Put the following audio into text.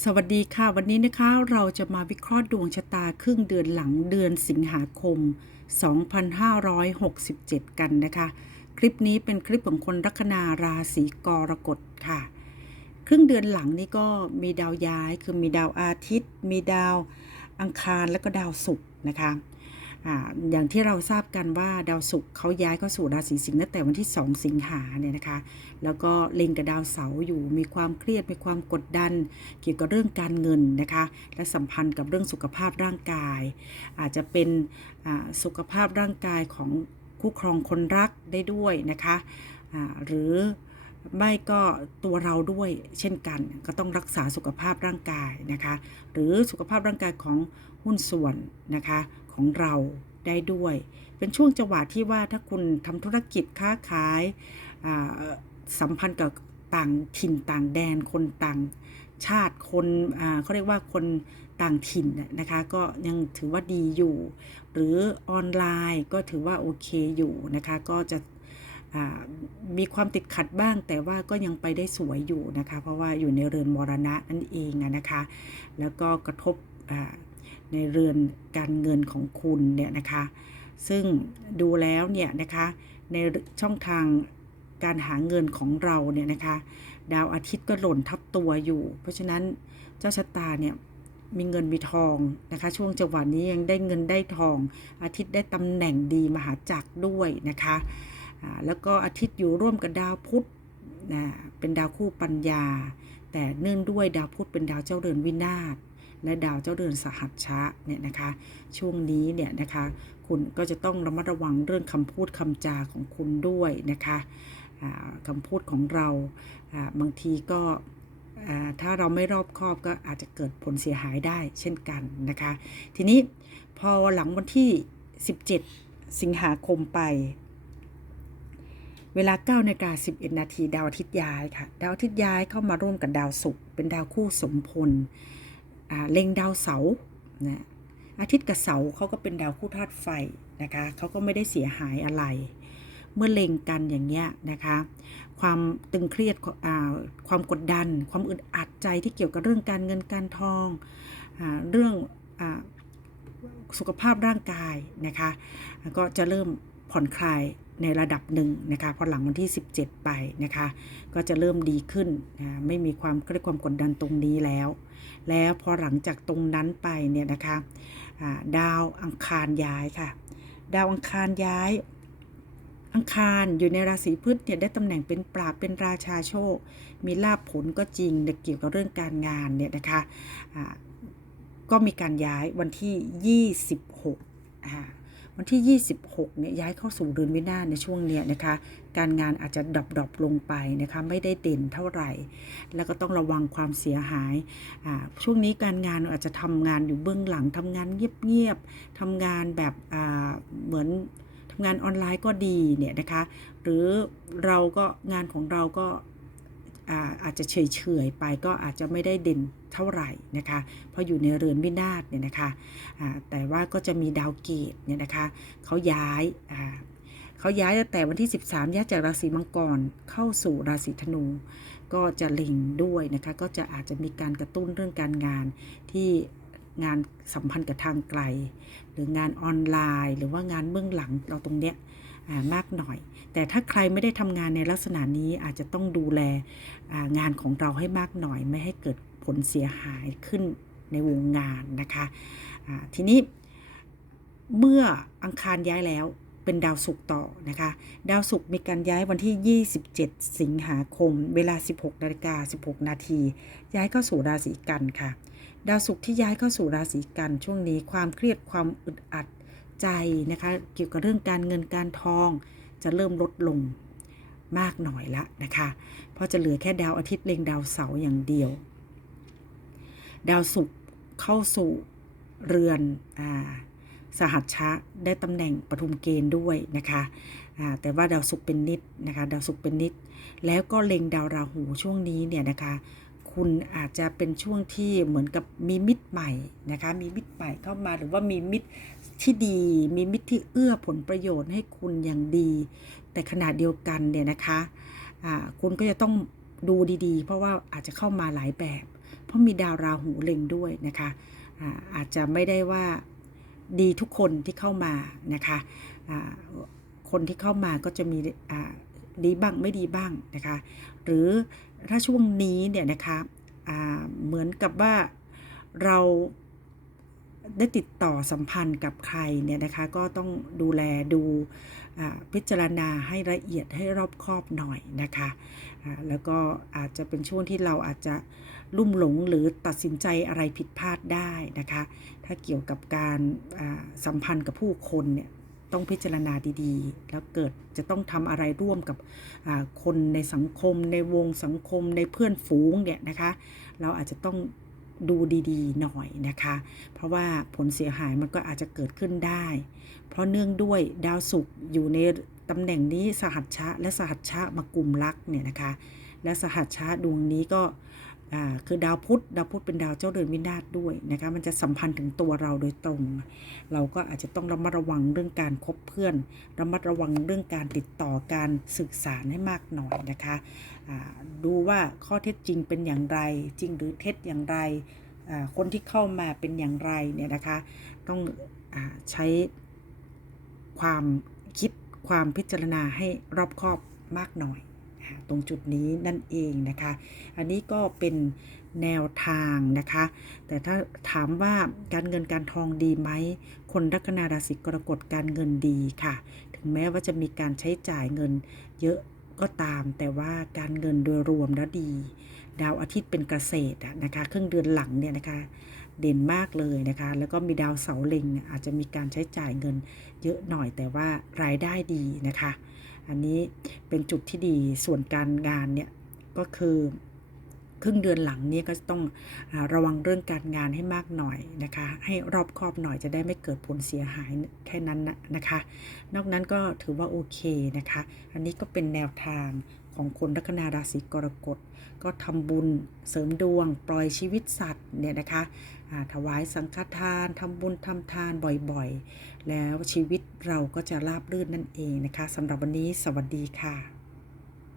สวัสดีค่ะ วันนี้นะคะเราจะมาวิเคราะห์ดวงชะตาครึ่งเดือนหลังเดือนสิงหาคม 2567 กันนะคะ คลิปนี้เป็นคลิปของคนลัคนาราศีกรกฎค่ะ ครึ่งเดือนหลังนี้ก็มีดาวย้ายคือมีดาวอาทิตย์ มีดาวอังคารและก็ดาวศุกร์นะคะ อย่างที่เราทราบกันว่าดาวศุกร์เขาย้ายเข้าสู่ราศีสิงห์ตั้งแต่วันที่ 2 สิงหาเนี่ยนะคะ แล้วก็เล็งกับดาวเสาร์อยู่มีความเครียดมีความกดดัน เกี่ยวกับเรื่องการเงินนะคะ และสัมพันธ์กับเรื่องสุขภาพร่างกาย อาจจะเป็นสุขภาพร่างกายของคู่ครองคนรักได้ด้วยนะคะหรือไม่ก็ตัวเราด้วยเช่นกัน ก็ต้องรักษาสุขภาพร่างกายนะคะ หรือสุขภาพร่างกายของหุ้นส่วนนะคะ ของเราได้ด้วย เป็นช่วงจังหวะที่ว่าถ้าคุณทำธุรกิจค้าขายสัมพันธ์กับต่างถิ่นต่างแดนคนต่างชาติคนเขาเรียกว่าคนต่างถิ่นนะคะ ก็ยังถือว่าดีอยู่ หรือออนไลน์ก็ถือว่าโอเคอยู่นะคะ ก็จะมีความติดขัดบ้าง แต่ว่าก็ยังไปได้สวยอยู่นะคะ เพราะว่าอยู่ในเรือนมรณะนั่นเองนะคะ แล้วก็กระทบ ในเรือนการเงินของคุณเนี่ยนะคะ ซึ่งดูแล้วเนี่ยนะคะในช่องทางการหาเงินของเราเนี่ยนะคะดาวอาทิตย์ก็หล่นทับตัวอยู่ เพราะฉะนั้นเจ้าชะตาเนี่ยมีเงินมีทองนะคะ ช่วงจังหวะนี้ยังได้เงินได้ทอง อาทิตย์ได้ตำแหน่งดีมหาจักรด้วยนะคะแล้วก็อาทิตย์อยู่ร่วมกับดาวพุธนะเป็นดาวคู่ปัญญา แต่เนื่องด้วยดาวพุธเป็นดาวเจ้าเรือนวินาศ และดาวเจ้าเรือนสหัชชะเนี่ยนะคะช่วงนี้เนี่ยนะคะคุณก็จะต้องระมัดระวังเรื่องคำพูดคำจาของคุณด้วยนะคะอ่าคำพูดของเราบางทีก็ถ้าเราไม่รอบคอบก็อาจจะเกิดผลเสียหายได้เช่นกันนะคะ ทีนี้พอหลังวันที่ 17 สิงหาคมไป เวลา9นาฬิกา11 นาทีดาวอาทิตย์ย้ายค่ะ ดาวอาทิตย์ย้ายเข้ามาร่วมกับดาวศุกร์เป็นดาวคู่สมพล เล็งดาวเสานะอาทิตย์กับเสาเขาก็เป็นดาวคู่ธาตุไฟนะคะเขาก็ไม่ได้เสียหายอะไร เมื่อเล็งกันอย่างเงี้ยนะคะความตึงเครียดความกดดัน ความอึดอัดใจที่เกี่ยวกับเรื่องการเงินการทองอเรื่องอสุขภาพร่างกายนะคะก็จะเริ่มผ่อนคลาย ในระดับหนึ่งนะคะพอหลังวันที่ 17 ไปนะคะ ก็จะเริ่มดีขึ้นนะไม่มีความเรียกความกดดันตรงนี้แล้ว แล้วพอหลังจากตรงนั้นไปเนี่ยนะคะดาวอังคารย้ายค่ะ ดาวอังคารย้ายอังคารอยู่ในราศีพฤษเนี่ยได้ตำแหน่งเป็นปราบเป็นราชาโชค มีลาภผลก็จริงแต่เกี่ยวกับเรื่องการงานเนี่ยนะคะอ่าก็มีการย้ายวันที่ 26อ่า วันที่ 26เนี่ยย้ายเข้าสู่เรือนวินาในช่วงเนี้ยนะคะ การงานอาจจะดรอปดอปลงไปนะคะไม่ได้เด่นเท่าไหร่ แล้วก็ต้องระวังความเสียหายอ่าช่วงนี้การงานอาจจะทำงานอยู่เบื้องหลังทำงานเงียบๆทำงานแบบอ่าเหมือนทำงานออนไลน์ก็ดีเนี่ยนะคะ หรือเราก็งานของเราก็ อาอาจจะเฉยๆไปก็อาจจะไม่ได้เด่นเท่าไหร่นะคะเพราะอยู่ในเรือนวินาศเนี่ยนะคะแต่ว่าก็จะมีดาวเกตเนี่ยนะคะเขาย้ายเขาย้ายตั้งแต่วันที่ 13ย้ายจากราศีมังกรเข้าสู่ราศีธนู ก็จะเล็งด้วยนะคะก็จะอาจจะมีการกระตุ้นเรื่องการงานที่งานสัมพันธ์กับทางไกล หรืองานออนไลน์ หรือว่างานเบื้องหลังเราตรงเนี้ย มากหน่อย แต่ถ้าใครไม่ได้ทำงานในลักษณะนี้อาจจะต้องดูแลงานของเราให้มากหน่อย ไม่ให้เกิดผลเสียหายขึ้นในวงงานนะคะอ่าทีนี้เมื่ออังคารย้ายแล้วเป็นดาวศุกร์ต่อนะคะ ดาวศุกร์มีการย้ายวันที่ 27 สิงหาคม เวลา 16นาฬิกา16 นาที ย้ายเข้าสู่ราศีกันค่ะ ดาวศุกร์ที่ย้ายเข้าสู่ราศีกันช่วงนี้ความเครียดความอึดอัด ใจนะคะ เกี่ยวกับเรื่องการเงินการทองจะเริ่มลดลงมากหน่อยละนะคะ เพราะจะเหลือแค่ดาวอาทิตย์เล็งดาวเสาร์อย่างเดียว ดาวศุกร์เข้าสู่เรือนอ่าสหัชชะได้ตำแหน่งปฐุมเกณฑ์ด้วยนะคะแต่ว่าดาวศุกร์เป็นนิดนะคะดาวศุกร์เป็นนิด แล้วก็เล็งดาวราหูช่วงนี้เนี่ยนะคะคุณอาจจะเป็นช่วงที่เหมือนกับมีมิตรใหม่นะคะมีมิตรใหม่เข้ามาหรือว่ามีมิตร ที่ดี มีมิตรที่เอื้อผลประโยชน์ให้คุณอย่างดี แต่ขณะเดียวกันเนี่ยนะคะอ่าคุณก็จะต้องดูดีๆ เพราะว่าอาจจะเข้ามาหลายแบบ เพราะมีดาวราหูเล็งด้วยนะคะอาอาจจะไม่ได้ว่าดีทุกคนที่เข้ามานะคะอ่าคนที่เข้ามาก็จะมีดีบ้างไม่ดีบ้างนะคะหรือถ้าช่วงนี้เนี่ยนะคะอ่าเหมือนกับว่าเรา ได้ติดต่อสัมพันธ์กับใครเนี่ยนะคะก็ต้องดูแลดูพิจารณาให้ละเอียดให้รอบคอบหน่อยนะคะแล้วก็อาจจะเป็นช่วงที่เราอาจจะลุ่มหลงหรือตัดสินใจอะไรผิดพลาดได้นะคะ ถ้าเกี่ยวกับการสัมพันธ์กับผู้คนเนี่ยต้องพิจารณาดีๆ แล้วเกิดจะต้องทำอะไรร่วมกับคนในสังคม ในวงสังคมในเพื่อนฝูงเนี่ยนะคะ เราอาจจะต้อง ดูดีๆ หน่อยนะคะ เพราะว่าผลเสียหายมันก็อาจจะเกิดขึ้นได้ เพราะเนื่องด้วยดาวศุกร์อยู่ในตำแหน่งนี้สหัชชะ และสหัชชะมากลุ่มรักเนี่ยนะคะ และสหัชชะดวงนี้ก็ คือดาวพุธดาวพุธเป็นดาวเจ้าเรือนวินาศด้วยนะคะมันจะสัมพันธ์ถึงตัวเราโดยตรง เราก็อาจจะต้องระมัดระวังเรื่องการคบเพื่อน ระมัดระวังเรื่องการติดต่อการสื่อสารให้มากหน่อยนะคะดูว่าข้อเท็จจริงเป็นอย่างไรจริงหรือเท็จอย่างไรคนที่เข้ามาเป็นอย่างไรเนี่ยนะคะต้องอใช้ความคิดความพิจารณาให้รอบคอบมากหน่อย ตรงจุดนี้นั่นเองนะคะ อันนี้ก็เป็นแนวทางนะคะ แต่ถ้าถามว่าการเงินการทองดีไหม คนลัคนาราศีกรกฎการเงินดีค่ะ ถึงแม้ว่าจะมีการใช้จ่ายเงินเยอะก็ตาม แต่ว่าการเงินโดยรวมแล้วดี ดาวอาทิตย์เป็นเกษตรอะนะคะครึ่งเดือนหลังเนี่ยนะคะเด่นมากเลยนะคะ แล้วก็มีดาวเสาเล็งเนี่ยอาจจะมีการใช้จ่ายเงินเยอะหน่อยแต่ว่ารายได้ดีนะคะ อันนี้เป็นจุดที่ดีส่วนการงานเนี่ยก็คือ ครึ่งเดือนหลังนี่ยก็ต้องระวังเรื่องการงานให้มากหน่อยนะคะ ให้รอบคอบหน่อยจะได้ไม่เกิดผลเสียหายแค่นั้นนะคะ นอกนั้นก็ถือว่าโอเคนะคะ อันนี้ก็เป็นแนวทางของคนลัคนาราศีกรกฎ ก็ทำบุญเสริมดวง ปล่อยชีวิตสัตว์เนี่ยนะคะถวายสังฆทานทำบุญทำทานบ่อยๆ แล้วชีวิตเราก็จะราบรื่นนั่นเองนะคะสำหรับวันนี้สวัสดีค่ะ